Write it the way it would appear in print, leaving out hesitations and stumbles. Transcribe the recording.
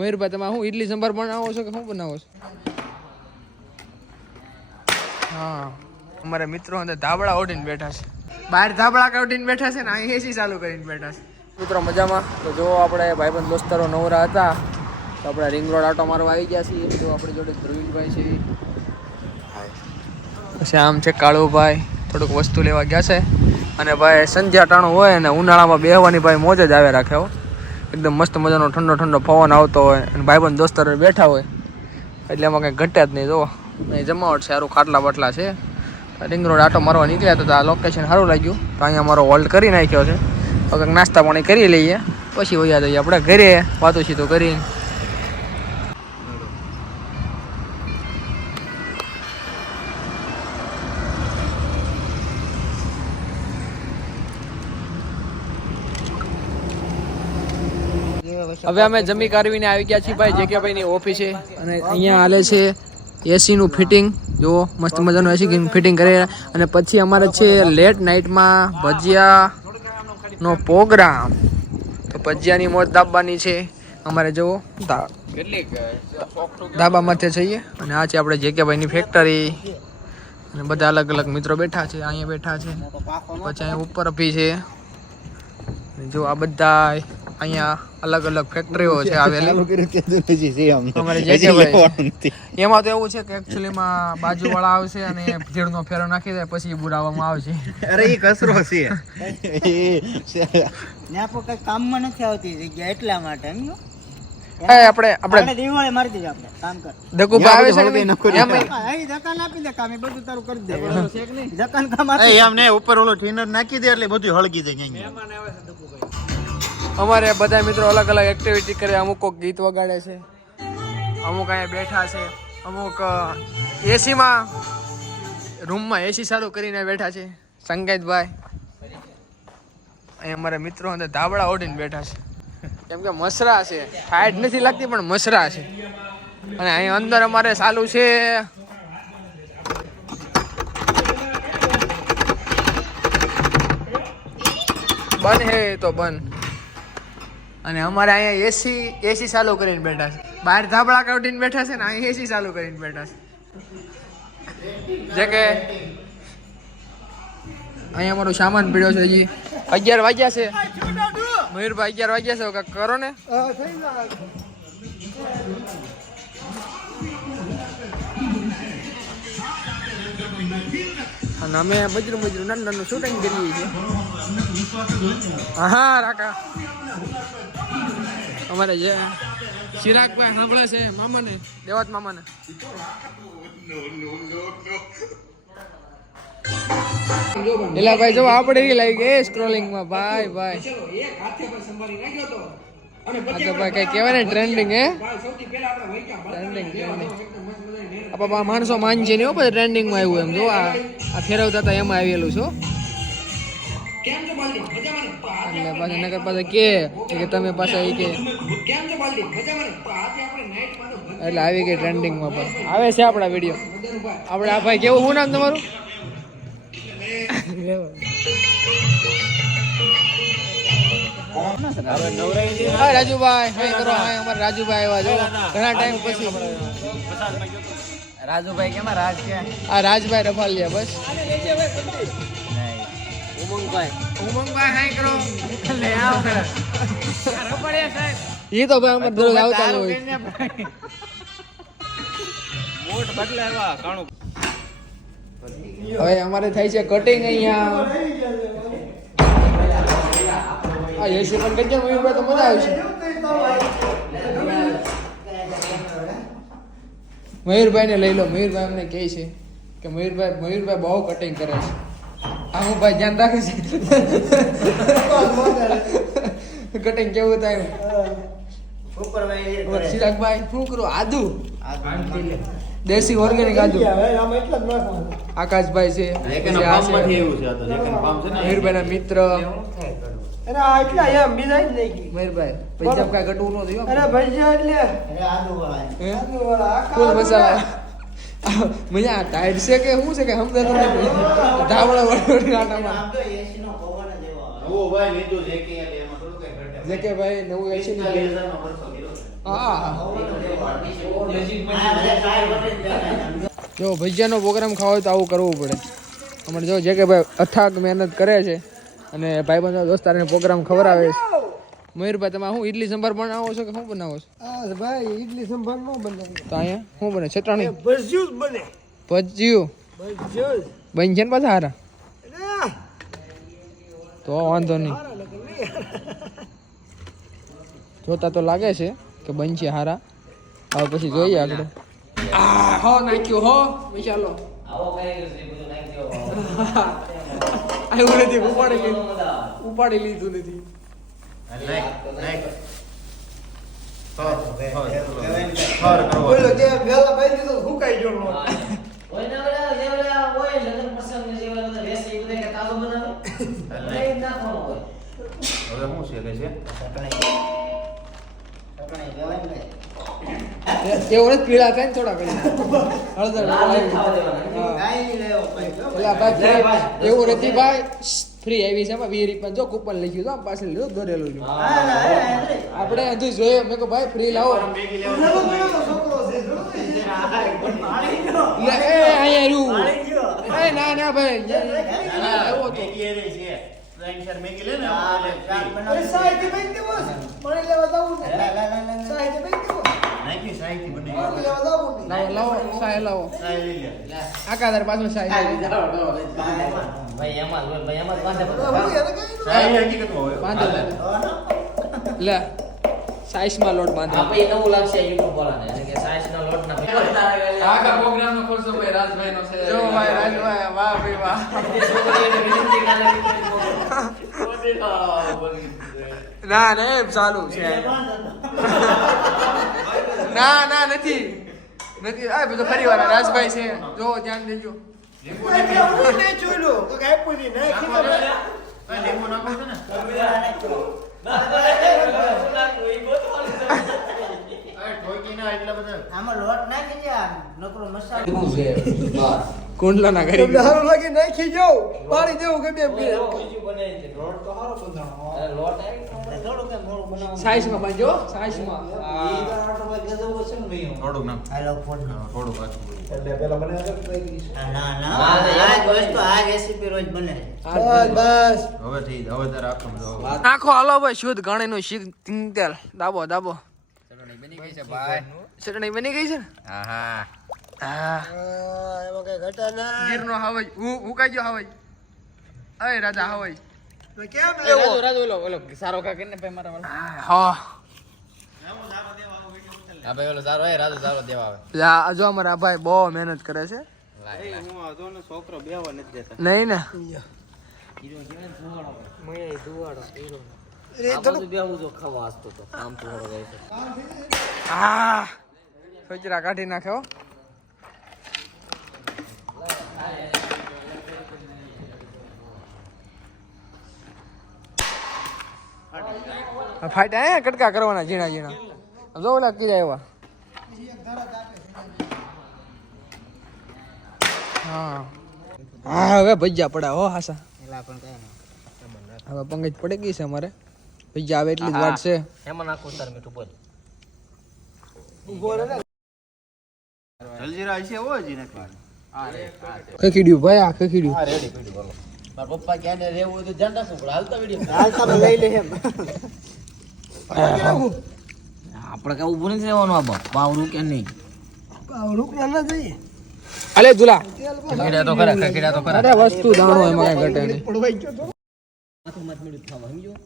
મયુરભાઈ તમે શું ઇડલી સંભાર બનાવો છો કે શું બનાવો છો? હા અમારા મિત્રો અંદર ધાબળા ઓઢીને બેઠા છે, બહાર ધાબળા કાઢીને બેઠા છે ને અહીં એસી ચાલુ કરીને બેઠા છે. મિત્રો મજામાં? તો જો આપણે ભાઈબંધ દોસ્તારો નવરા હતા તો આપણે રિંગ રોડ આટો મારવા આવી ગયા છીએ. જો આપણી જોડે ધ્રુવીલભાઈ છે, પછી આમ છે કાળુભાઈ, થોડુંક વસ્તુ લેવા ગયા છે. અને ભાઈ સંધ્યા ટાણું હોય અને ઉનાળામાં બેહવાની ભાઈ મોજ જ આવે રાખે હો. એકદમ મસ્ત મજાનો ઠંડો ઠંડો પવન આવતો હોય અને ભાઈબંધ દોસ્તારો બેઠા હોય એટલે એમાં કંઈ ઘટે જ નહીં. જો અહીં જમાવટ છે, સારું ખાટલા બાટલા છે. રિંગ રોડ આટો મારવા નીકળ્યા હતા, આ લોકેશન સારું લાગ્યું તો અહીંયા અમારો હોલ્ડ કરી નાખ્યો છે. તો કંઈક નાસ્તા પાણી કરી લઈએ પછી વયા જઈએ આપણે ઘરે વાતો સીધું કરીને. હવે અમે જમી કારવીને આવી ગયા છીએ ભાઈ જેકે ભાઈની ઓફિસે અને અહીંયા હાલે છે એસીનું ફિટિંગ. જો મસ્ત મજાનું એસી ફિટિંગ કરે અને પછી અમારે છે લેટ નાઇટમાં ભજીયાનો પ્રોગ્રામ. તો ભજીયાની મોજ દાબવાની છે અમારે. જુઓ ધાબા માથે જઈએ અને આ છે આપણે જેકે ભાઈની ફેક્ટરી અને બધા અલગ અલગ મિત્રો બેઠા છે. અહીંયા બેઠા છે, પછી અહીંયા ઉપર અભી છે. જો આ બધા અહીંયા અલગ અલગ ફેક્ટરીઓ છે આવેલી અમારે જેકેભાઈ. એમાં તો એવું છે કે એકચ્યુઅલીમાં બાજુવાળા આવશે અને ભીડનો ફેરો નાખી દે પછી બોલાવવામાં આવશે. અરે એ કસરો છે ત્યાં પર કઈ કામમાં નથી આવતી જગ્યા એટલા માટે આપણે દિવાળી મારી દીધી આપણે કામ કર દકુભાઈ આવે છે એમ દકાન આપી દે કામ એ બધું તારું કરી દે દકાન કામ એમને ઉપર ઓલો ઠીનર નાખી દે એટલે બધું હળગી જાય. અમારે બધા મિત્રો અલગ અલગ એક્ટિવિટી કરે. અમુક ગીત વગાડે છે, અમુક અહીંયા બેઠા છે, અમુક એસીમાં રૂમમાં એસી ચાલુ કરીને બેઠા છે. સંકેતભાઈ અહીંયા અમારા મિત્રો અંદર ધાબળા ઓઢીને બેઠા છે કેમ કે મસરા છે. ઠાઈટ નથી લાગતી પણ મસરા છે. અને અહીં અંદર અમારે ચાલુ છે બન હે તો બન. અને અમારે અહીંયા એસી ચાલુ કરીને બેઠા છે. બહાર ધાબળા કાઢીને બેઠા છે ને અહીં એસી ચાલુ કરીને બેઠા છે. જે કે અહીંયા અમારો સામાન પીડ્યો છે. હજી 11 વાગ્યા છે. મયુરભાઈ 11 વાગ્યા છે, કાંઈક કરો ને. અને અમે બજરું નાનું નાનું શૂટિંગ કરીએ છીએ. હા રાકા અમારે જે ચિરાગભાઈ સાંભળે છે મામાને, દેવાત મામાને. એલા ભાઈ જો આપણે એ લાગી ગઈ સ્ક્રોલિંગમાં ભાઈ ભાઈ. આ તો ભાઈ કઈ કહેવાય ને ટ્રેન્ડિંગ હે ટ્રેન્ડિંગ. આપણા માણસો માન છે ને પછી ટ્રેન્ડિંગમાં આવ્યું એમ. જો આ ફેરવતા હતા એમાં આવેલું છો એટલે પાછા નગર પાસે કે તમે પાછા એ કે એટલે આવી ગઈ ટ્રેન્ડિંગમાં પણ આવે છે આપણા વિડીયો. આપણે આ ભાઈ કેવું શું નામ તમારું? રાજુભાઈ હાય કરો. હાય અમારે રાજુભાઈ આવ્યા જો ઘણા ટાઈમ પછી. રાજુભાઈ કેમાં રાજ કે આ રાજભાઈ રફાલિયા બસ. ઉમંગભાઈ હાય કરો. એ તો ભાઈ અમારે દરરોજ આવતા જ હોય. હવે અમારે થાય છે કટિંગ અહીંયા. આ એસી પણ કઈ જાય મયુરભાઈ તો મજા આવશે. મયુરભાઈ ને લઈ લો. મયુરભાઈ અમને કહે છે કે મયુરભાઈ બહુ કટિંગ કરે છે. આ હું ભાઈ ધ્યાન રાખે છે કટિંગ કેવું થાય. ચિરાગભાઈ શું કરું? આદુ દેશી ઓર્ગેનિક આદુ. આકાશભાઈ છે મયુરભાઈ ના મિત્ર. મયુરભાઈ પૈસા કઈ ઘટવું ન થયું. મજા ટાઈટ છે કે શું છે કે હમદાર ધાબળા વડોડી નાટામાં નવું ભાઈ લીધું છે કે એમાં થોડું કઈ ઘટે. જે કે ભાઈ નવું એસી ની 40,000 નો ખર્ચો કર્યો છે. હા જો ભજીયાનો પ્રોગ્રામ ખાવો હોય તો આવું કરવું પડે. અમારે જો જે કે ભાઈ અથાગ મહેનત કરે છે અને ભાઈબંધો દોસ્તારને પ્રોગ્રામ ખવડાવે છે. મયુરભાઈ તમે શું ઇડલી સંભાર બનાવો છો કે શું બનાવો છો? હા ભાઈ ઈડલી સંભાર નો બને તો અહીંયા શું બને? ચટણી ભજીયું જ બને ભજીયું ભજીયું જ. બની છે ને પાછા હારા? અરે, તો વાંધો નહીં. જોતા તો લાગે છે કે બનશે હારા. હવે પછી જોઈએ આગળ. હો નાખ્યું હો વિશાલો. આવ્યું નથી, ઉપાડી લીધું નથી. બોલો કે વેલા બાઈ દીધો હુકાઈ ગયો નો. તેઓ ને પીળા થાય ને થોડા ઘણી હળદર એવું નથી ભાઈ. ફ્રી આવી છે 20 રૂપિયા. જો કૂપન લખ્યું તો પાછળ લ્યો દોરેલું છે. આપણે હજુ જોઈએ મેં કહું ભાઈ ફ્રી લાવો. એ અહીંયા રહ્યું. એ ના ના ભાઈ આવ્યો તો મેગી લે ને સાહેબ બેન દિવસ મને લેવા જાવું ને. સાહેબ બેન દિવસ નાખી સાઈથી બને મને લેવા જાવું ને. લાવો લાવો સાય લાવો. સાઈ લઈ લે. આકાદર પાછો સાય સાઈ હકીકતમાં હોય. બાંધો લે સાઈઝમાં લોટ બાંધો. આખા પ્રોગ્રામ નો ખર્ચો ભાઈ રાજભાઈ નો છે. જો ભાઈ રાજભાઈ વાહ ભાઈ વાહ. ના ને ચાલુ છે. ના ના નથી નથી. આ બધું ફરી વાર રાજભાઈ છે. જો ધ્યાન દેજો. લીંબુ હું નહીં જોયું તો કાપ્યું નહીં નાખી તો લીંબુ નાખો છો ને ઠોકી ના એટલા બધા આમાં લોટ નાખી દે નકરો મસાલો કુંડલા ના કરી સારું લાગે નાખી જાવ પાડી દેવું કે બે બે સાઈઝમાં બાંધજો સાઈઝમાં. થોડુંક નાખ હાલો ફોન થોડુંક પાછું ના ના આ વસ્તુ આ રેસીપી રોજ બને બસ હવે થઈ હવે તારે આખું જો નાખો હાલો ભાઈ શુદ્ધ ઘણી નું શીખ તેલ દાબો દાબો. ચટણી બની ગઈ છે ને? હા એમાં કઈ ઘટા ના ગીરનો હવાઈ હું કઈ ગયો હવાઈ. અય રાજા હવાઈ. તો કેમ લેવો હા જો અમારા ભાઈ બહુ મહેનત કરે છે. છોકરો બેવા નથી દેતા નહીં ને હા સોચરા કાઢી નાખ્યો. ફાટ્યા કટકા કરવાના ઝીણા ઝીણા. જો ઓલા કીધા એવા. હા હા હવે ભજીયા પડ્યા હો હાસા. હવે પંગજ પડી ગઈ છે અમારે. ભજીયા આવે એટલી જ વાત છે. જલજીરા હશે હોય જી નાખવા ખખીડ્યું ભાઈ આ ખખીડ્યું. હાલતા લઈ લે એમ આપણે કઈ ઉભું નથી રહેવાનું આ પાવરું કે નહીં રૂકડા ના જઈએ અલે દુલા ખીડા તો ખરા અરે વસ્તુ દાણો એમાં કઈ ઘટે નહીં. પડવાઈ ગયો તો